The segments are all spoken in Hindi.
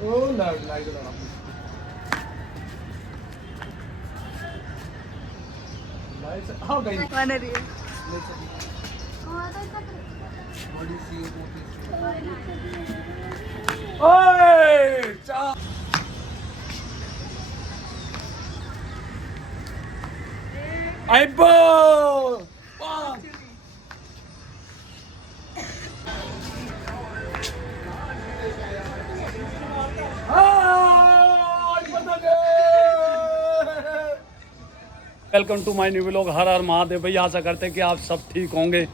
ओ लाइट लाइट लगा लाइट हां गई बन रही है। बड़ी सी ओए चा आइबो welcome to my new vlog. हर हर महादेव। भाई आशा करते हैं कि आप सब ठीक होंगे।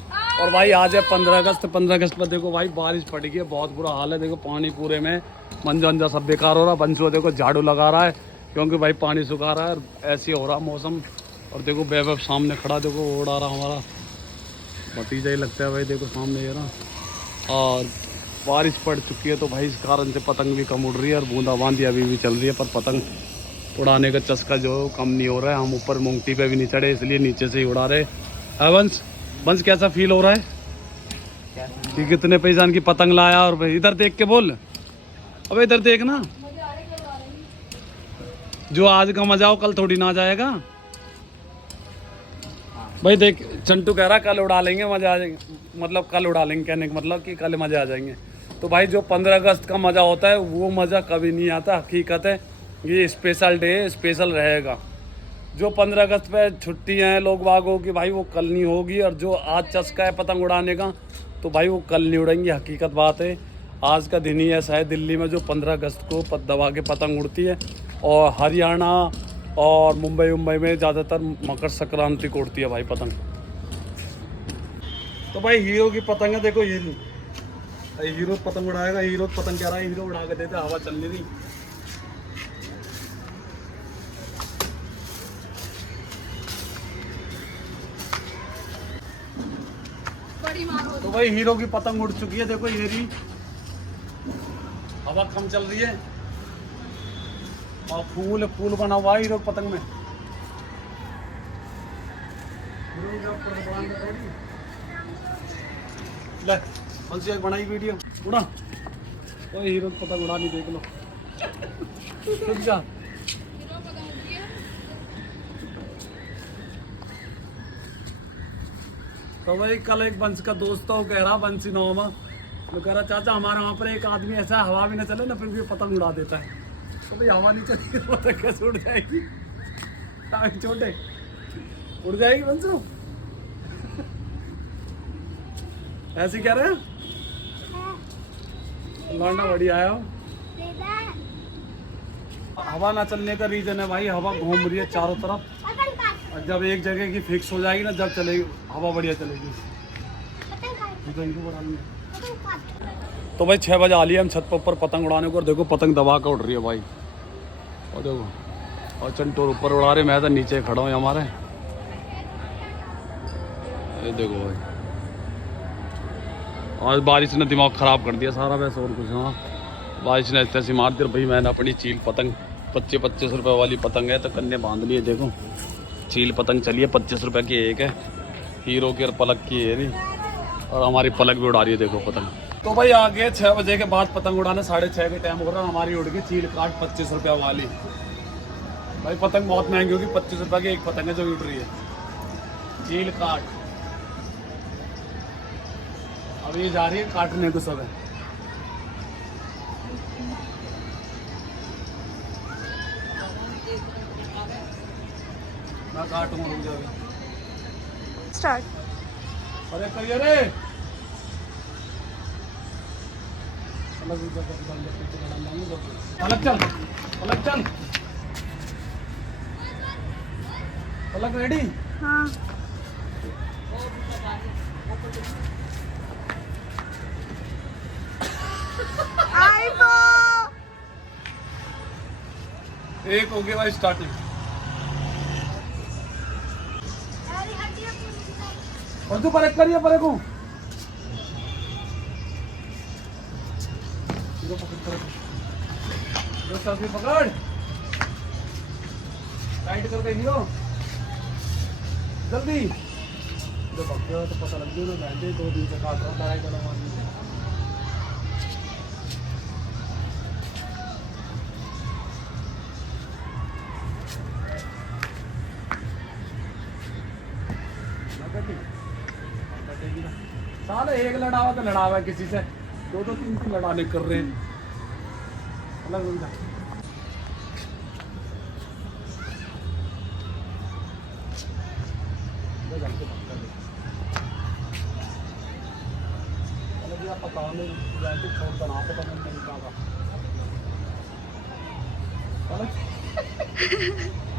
और भाई आज है 15 अगस्त। 15 अगस्त पर देखो भाई बारिश पड़ गई है, बहुत बुरा हाल है। देखो पानी पूरे में मंजा अंजा सब बेकार हो रहा है। बंसुआ देखो झाड़ू लगा रहा है क्योंकि भाई पानी सुखा रहा है, ऐसे हो रहा मौसम। और देखो वैभव सामने खड़ा, देखो उड़ा रहा हमारा भतीजा ही लगता है भाई, देखो सामने ये ना। और बारिश पड़ चुकी है तो भाई इस कारण से पतंग भी कम उड़ रही है और बूंदाबांदी अभी भी चल रही है, पर पतंग उड़ाने का चस्का जो कम नहीं हो रहा है। हम ऊपर मूंगटी पे भी नहीं चढ़े, इसलिए नीचे से ही उड़ा रहे। वंश वंश कैसा फील हो रहा है कि कितने पैसा की पतंग लाया? और भाई इधर देख के बोल, अबे इधर देख ना, जो आज का मजा हो कल थोड़ी ना आ जाएगा। भाई देख चंटू कह रहा कल उड़ा लेंगे, मजा आ जाएंगे, मतलब कल उड़ा लेंगे, कहने का मतलब कि कल मजा आ जाएंगे। तो भाई जो 15 अगस्त का मजा होता है वो मजा कभी नहीं आता। हकीकत है ये स्पेशल डे स्पेशल रहेगा। जो 15 अगस्त पे छुट्टियां हैं लोग बागों की, भाई वो कल नहीं होगी। और जो आज चस्का है पतंग उड़ाने का तो भाई वो कल नहीं उड़ेंगे। हकीकत बात है, आज का दिन ही ऐसा है दिल्ली में जो 15 अगस्त को दबा के पतंग उड़ती है। और हरियाणा और मुंबई में ज़्यादातर मकर संक्रांति को उड़ती है भाई पतंग। तो भाई हीरो की पतंग है, देखो ये हीरो पतंग उड़ाएगा। हीरो पतंग कह रहा है, हीरो उड़ा के देते, हवा चल नहीं रही। तो भाई हीरो की पतंग उड़ चुकी है, देखो ये रही। हवा कम चल रही है और फूल फूल बना हुआ है हीरो पतंग में। ले कौन एक बनाई वीडियो उड़ा, कोई हीरो पतंग उड़ा नहीं, देख लो रुक जा। तो भाई कल एक बंश का दोस्त हो कह रहा, बंसी नौमा, वो कह रहा चाचा हमारे वहाँ पर एक आदमी ऐसा हवा भी ना चले ना फिर भी पतंग उड़ा देता है। तो भाई हवा नहीं चलेगी तो पतंग कैसे उड़ जाएगी? टांग छोटे उड़ जाएगी बंसू ऐसे कह रहे हैं। लौंडा बढ़िया आया हो। हवा ना चलने का रीजन है भाई, हवा घूम रही है चारों तरफ। और जब एक जगह की फिक्स हो जाएगी ना, जब चलेगी हवा बढ़िया चलेगी। तो भाई 6 बजे आ लिया हम छत पर ऊपर पतंग उड़ाने को। और देखो पतंग दबा कर उड़ रही है भाई, और देखो। और चंटोर ऊपर उड़ा रहे, मैं तो नीचे खड़ा हूँ हमारे। ये देखो भाई, आज बारिश ने दिमाग ख़राब कर दिया सारा वैसे, और कुछ। हाँ बारिश ने ऐसे मार दिया भाई। मैंने अपनी चील पतंग 25 रुपये वाली पतंग है तो कन्ने बांध लिए। देखो चील पतंग चलिए 25 रुपये की एक है, हीरो की और पलक की है नहीं। और हमारी पलक भी उड़ा रही है देखो पतंग। तो भाई आगे 6 बजे के बाद पतंग उड़ाने, 6:30 के टाइम हो रहा है। हमारी उड़ गई चील काट 25 रुपये वाली। भाई पतंग बहुत महंगी होगी, 25 रुपये की एक पतंग है जो उड़ रही है, चील काट। अब ये जा रही है काटने को सब है। मैं काटूंगा, रुक जाओ। स्टार्ट। अरे करिए रे, पलक चल, पलक चल, पलक रेडी। हाँ एक हो गया भाई स्टार्टिंग। और तू पलक करिए, पलक को पकड़ टाइट करके हीरो जल्दी। जो पकड़े हो तो पता लग गया ना, 2 दिन से काट रहा हूँ, लड़ाई कर रहा हूँ। एक लड़ावा तो लड़ावा है किसी से, दो दो तीन तीन लड़ाने कर रहे हैं अलग उनका। पता नहीं छोड़ता ना पता नहीं क्या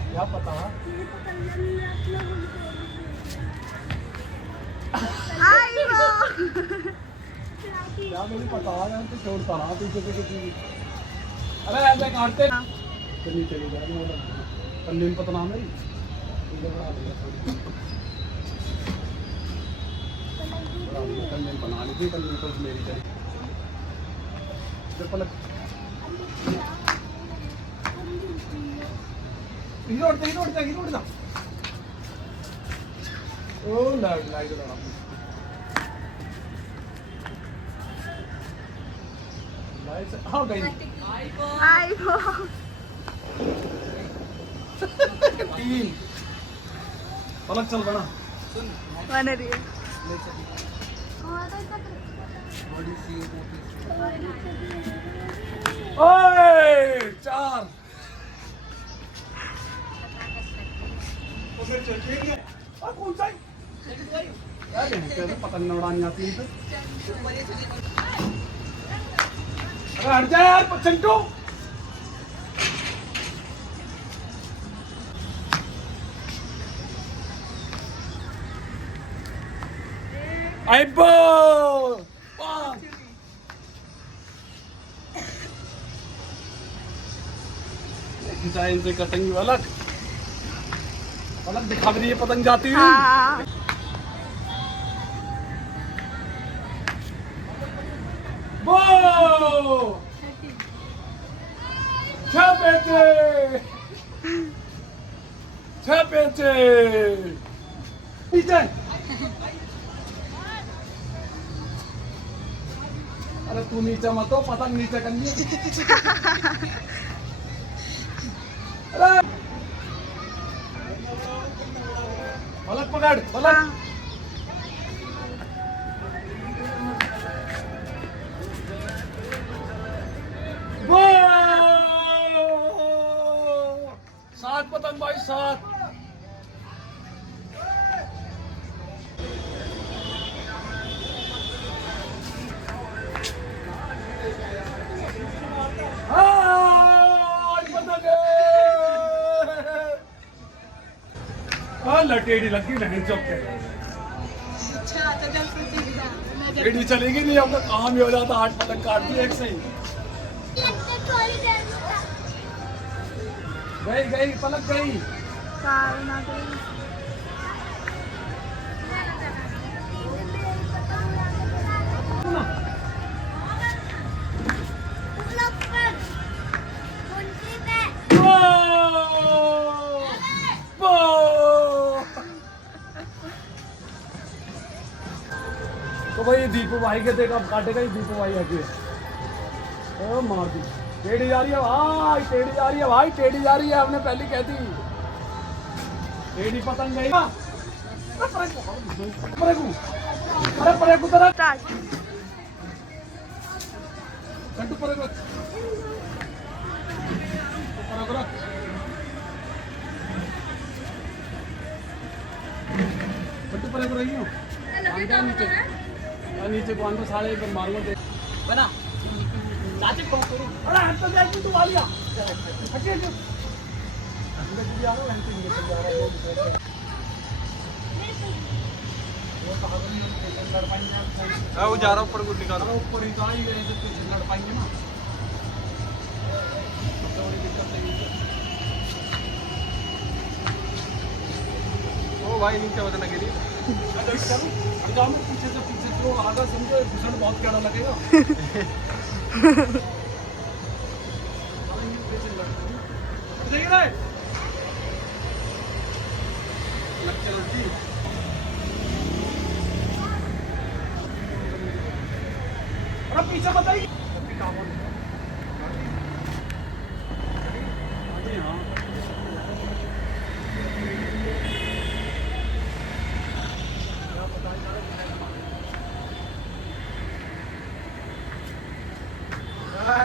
क्या पता क्या मुझे पता है तो छोड़ता ना पीछे से किसी। अरे ऐसे काटते तो नहीं चली जाएगी कल पता नाम है बना लीजिए कल तो मेरी चली पलक हीरोड़ता ओ लाइट लड़ा लाइट हाँ गई तीन पलक चल बना बन रही है। ओए चार कौन सा पता नहीं उड़ानी आती है। अरे हट जा यार चंटू। इनसे कटेंगे अलग अलग दिखा भी रही है पतंग जाती हुई। हाँ। वो छह पेचे नीचे। अरे तू नीचे मत हो पतंग नीचे करनी है। अरे पलक पकड़ पलक। वो 7 पतंग भाई 7। लटेड़ी लगी नहीं चौके टेढ़ी चलेगी नहीं हमको काम ही हो जाता। 8 पतंग काट दिए एक से ही। गई पलक गई। तो भाई दीपू भाई के देखा काटेगा ही दीपू भाई आके ओ मार दी। टेढ़ी जा रही है भाई टेढ़ी जा रही है भाई टेढ़ी जा रही है। हमने पहले कह दी टेढ़ी पतंग गई। अरे परेगू तेरा घंटू परेगू घंटू परेगू रही हूँ नीचे को अंदर साढ़े एक मारूंगा दे बना चाची को करूं। अरे हट तो जाए तू वालिया हटे जो अंदर जी आ रहा है अंदर निकल जा रहा है। वो पागल नहीं लड़ पाएंगे। वो जा रहा ऊपर को निकाल ऊपर ही तो आई है तो लड़ पाएंगे ना। थोड़ी दिक्कत नहीं ओ भाई नीचे वजन लगे दी। पीछे से पीछे तो आगा समझो घुसन बहुत कड़ा लगेगा। पीछे बताइए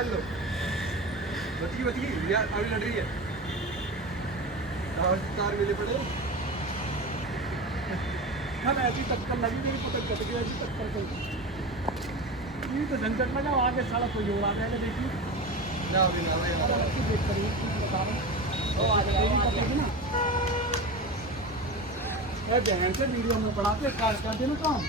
लो बच गई यार अभी लड़ रही है तार मिले पड़े हम ऐसी टक्कर लगी मेरी पटक कट गई ऐसी टक्कर गई ये तो झंझट में जाओ आगे सारा कोई और आ जाएगा देखिए ना अभी ना देख कर बता रहा हूँ ना बहन से वीडियो में बनाते कर देना काम